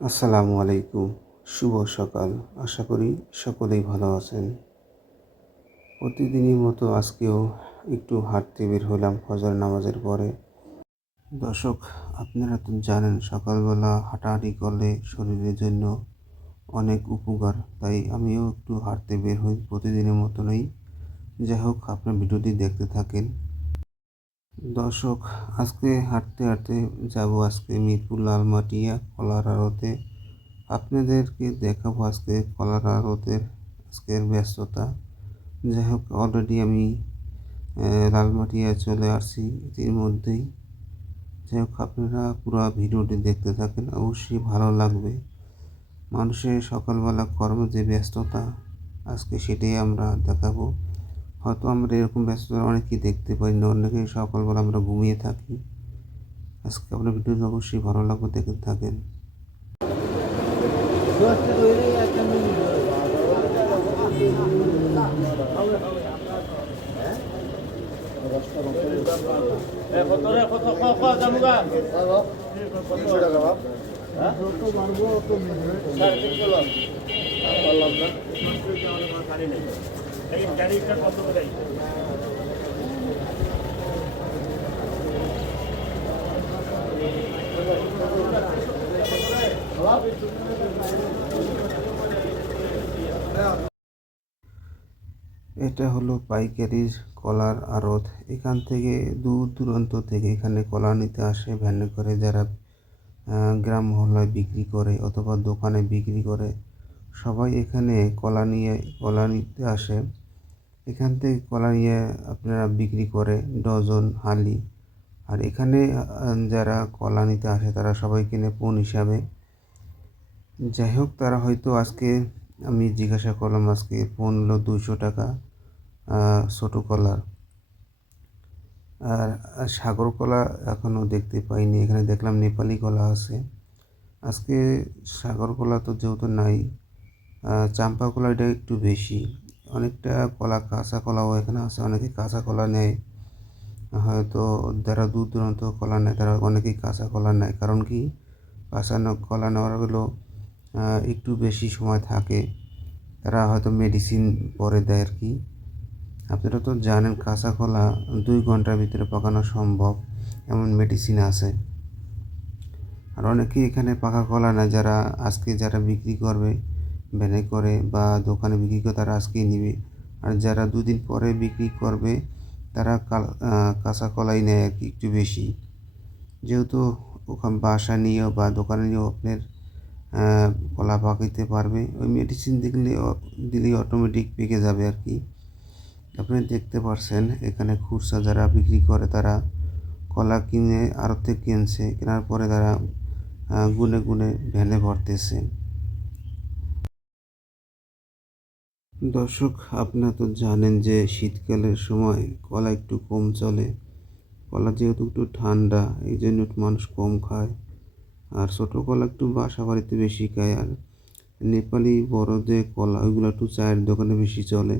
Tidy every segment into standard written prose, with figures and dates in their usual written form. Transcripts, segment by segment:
আসসালামু আলাইকুম। শুভ সকাল। আশা করি সকলেই ভালো আছেন। প্রতিদিনের মতো আজকেও একটু হাঁটতে বের হলাম ফজর নামাজের পরে। দর্শক, আপনারা তো জানেন সকালবেলা হাঁটাহাঁটি করলে শরীরের জন্য অনেক উপকার। তাই আমিও একটু হাঁটতে বের হই প্রতিদিনের মতনই। যাই হোক, আপনার ভিডিওটি দেখতে থাকেন। দর্শক, আজকে হাঁটতে হাঁটতে যাব আজকে মিরপুর লালমাটিয়া কলার আড়তে। আপনাদেরকে দেখাবো আজকে কলার আড়তের আজকের ব্যস্ততা। যাই হোক, অলরেডি আমি লালমাটিয়া চলে আসছি ইতিমধ্যেই। যাই হোক, আপনারা পুরো ভিডিওটি দেখতে থাকেন, অবশ্যই ভালো লাগবে। মানুষের সকালবেলা কর্মে যে ব্যস্ততা, আজকে সেটাই আমরা দেখাবো। হয়তো আমরা এরকম ব্যস্ততা অনেকেই দেখতে পাই না, অনেকেই সকালবেলা আমরা ঘুমিয়ে থাকি। আজকে আপনার ভিডিওটি অবশ্যই ভালো লাগবে, দেখতে থাকেন। এটা হলো পাইকারির কলার আড়ত। এখান থেকে দূর দূরান্ত থেকে এখানে কলা নিতে আসে ভ্যানে করে, যারা গ্রাম মহল্লায় বিক্রি করে অথবা দোকানে বিক্রি করে। সবাই এখানে কলা নিতে আসে। এখান থেকে কলা নিয়ে আপনারা বিক্রি করে ডজন, হালি। আর এখানে যারা কলা নিতে আসে তারা সবাই কিনে পণ হিসাবে। যাই হোক, তারা হয়তো আজকে আমি জিজ্ঞাসা করলাম, আজকে পণ হলো 200 টাকা ছোটো কলার। আর সাগর কলা এখনও দেখতে পাইনি। এখানে দেখলাম নেপালি কলা আছে। আজকে সাগর কলা তো যেহেতু নাই, চাম্পা কলা এটা একটু বেশি। অনেকটা কলা, কাঁচা কলাও এখানে আছে, অনেকে কাঁচা কলা নেয়। হয়তো যারা দূর দূরান্ত কলা নেয় তারা অনেকেই কাঁচা কলা নেয়। কারণ কি, কলা নেওয়ার হলো একটু বেশি সময় থাকে, তারা হয়তো মেডিসিন পরে দেয় আর কি। আপনারা তো জানেন কাঁচা কলা 2 ঘন্টার ভিতরে পাকানো সম্ভব, এমন মেডিসিন আছে। আর অনেকেই এখানে পাকা কলা না, যারা বিক্রি করবে ভ্যানে করে বা দোকানে বিক্রি করে তারা আজকেই নেবে। আর যারা 2 দিন পরে বিক্রি করবে তারা কাঁচা কলাই নেয় আর কি, একটু বেশি। যেহেতু ওখানে বাসা নিয়েও বা দোকানে নিয়েও আপনার কলা পাকাইতে পারবে, ওই মেডিসিন দিলেই অটোমেটিক পেকে যাবে আর কি। আপনি দেখতে পারছেন এখানে খুচরা যারা বিক্রি করে তারা কলা কিনে আড়ত থেকে কিনছে, কেনার পরে তারা গুনে গুনে ভ্যানে ভরতেছে। দর্শক, আপনারা তো জানেন যে শীতকালের সময় কলা একটু কম চলে। কলা যেহেতু একটু ঠান্ডা, এই জন্য মানুষ কম খায়। আর ছোটো কলা একটু বাসা বাড়িতে বেশি খায়। আর নেপালি বড় যে কলা ওইগুলো একটু চায়ের দোকানে বেশি চলে।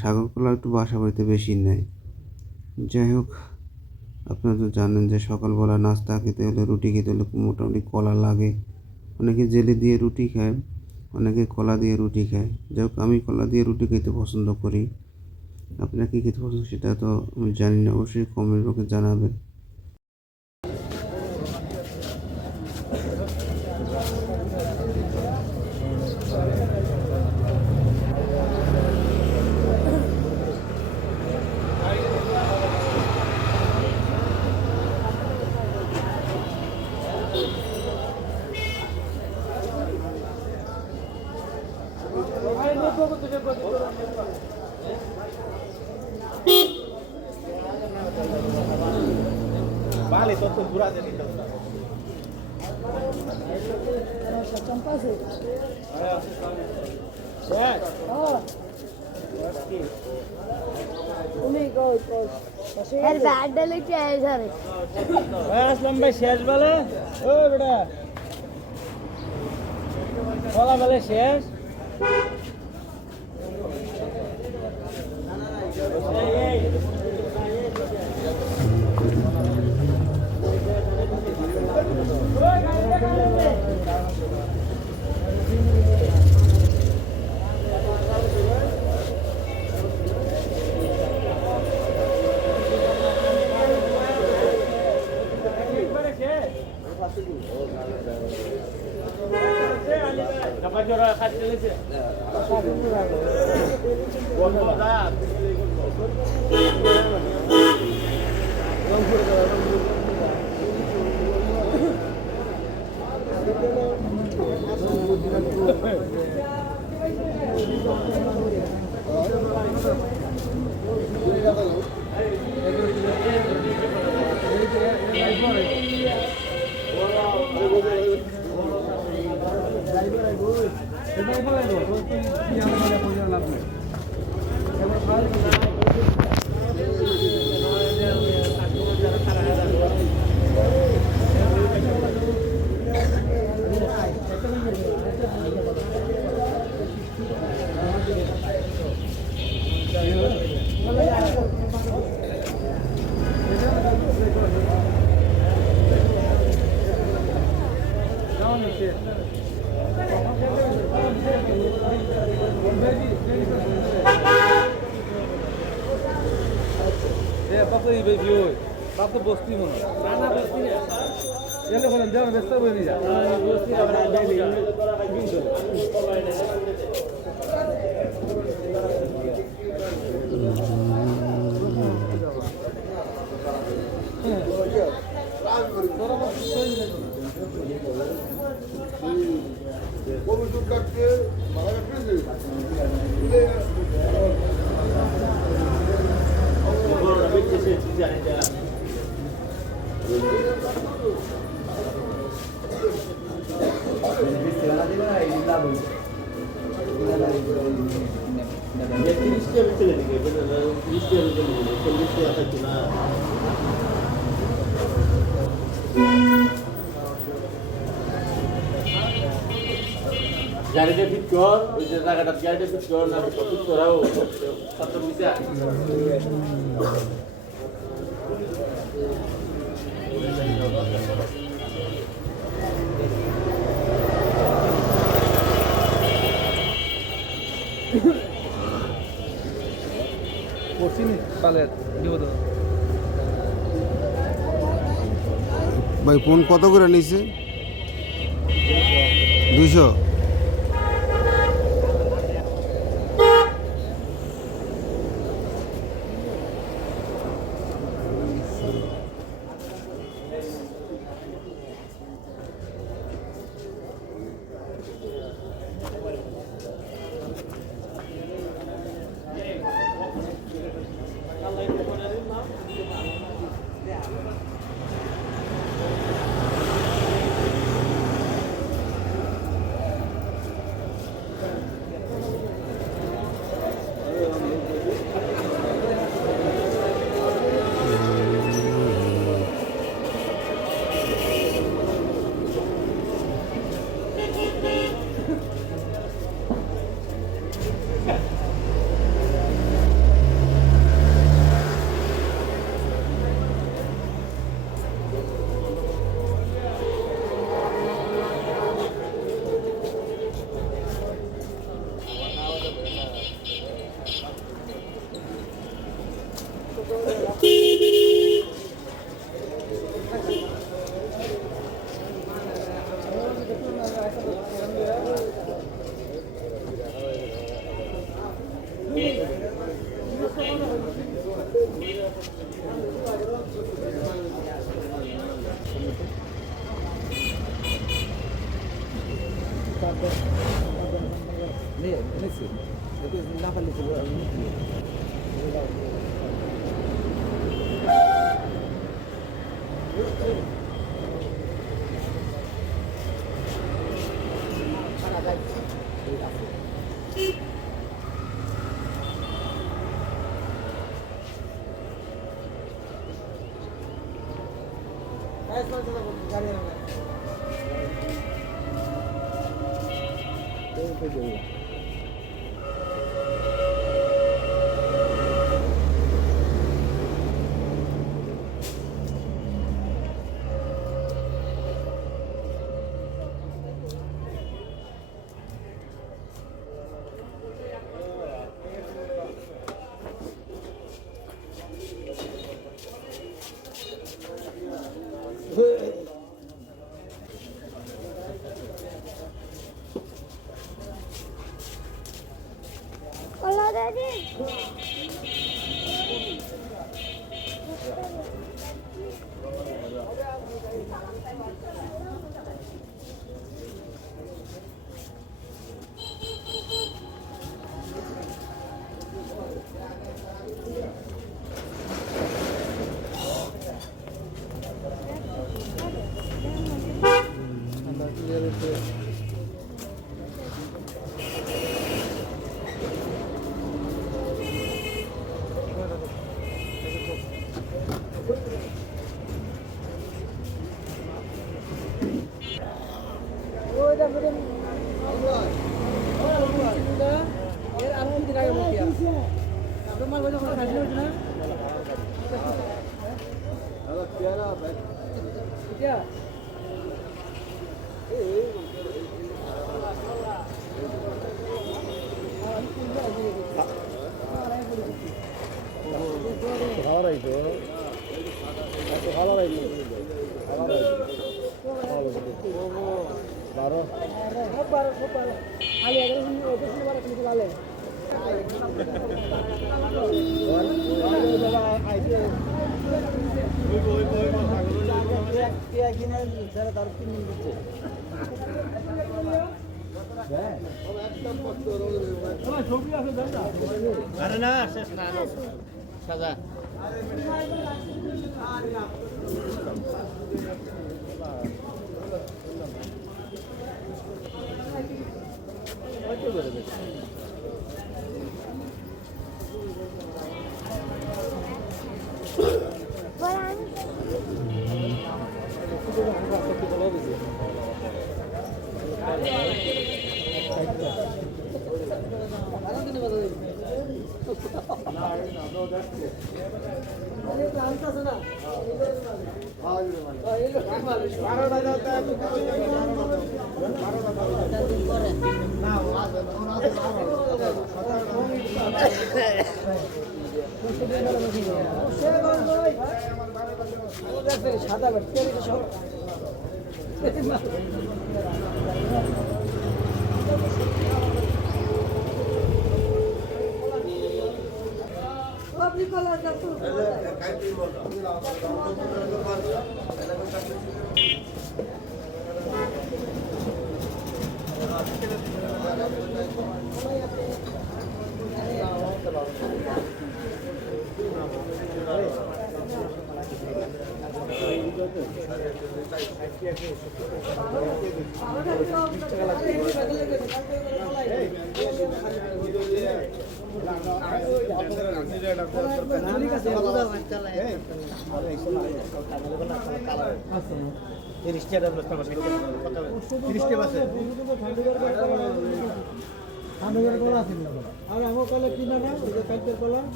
সাগর কলা একটু বাসা বাড়িতে বেশি নেয়। যাই হোক, আপনারা তো জানেন যে সকালবেলা নাস্তা খেতে হলে, রুটি খেতে হলে মোটামুটি কলা লাগে। অনেকে জেলি দিয়ে রুটি খায়, অনেকে কলা দিয়ে রুটি খায়। যাই হোক, আমি কলা দিয়ে রুটি খেতে পছন্দ করি। আপনারা কী খেতে পছন্দ সেটা তো আমি জানি না, অবশ্যই কমেন্ট বক্সে জানাবেন। Vale, todo dura de litro. আসলাম ভাই শেষ বেলা, ও বেটা বলা বেলা শেষ। Dapat juara kali ini. বাপ তো বস্তি মনে হয় বস্তি এলে বলেন যেমন ব্যস্ত হয়ে নিয়ে যায় বস্তি গাড়িটা ফিট কর ওই যে জায়গাটা গাড়িটা ফিট কর না কত তোরাও কত মিশা পশ্চিম পালের বিপদ ভাই ফোন কত করে নিছে 200। ঠান্ডা ক্লিয়ার হচ্ছে এর আর কোন দিন আগে বলছি আপনার মাল বাজা করে খাইছিল না হ্যালো পেয়ারা ভাই क्या ভালো রাইতো ভালো রাইতো ভালো রাইতো বারো খালি এগারো মিনিট ভালো আরে না শেষ না সাজা সাদা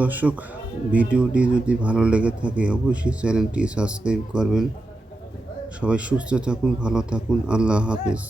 দর্শক, ভিডিওটি যদি ভালো লেগে থাকে অবশ্যই চ্যানেলটি সাবস্ক্রাইব করবেন। সবাই সুস্থ থাকুন, ভালো থাকুন, আল্লাহ হাফেজ।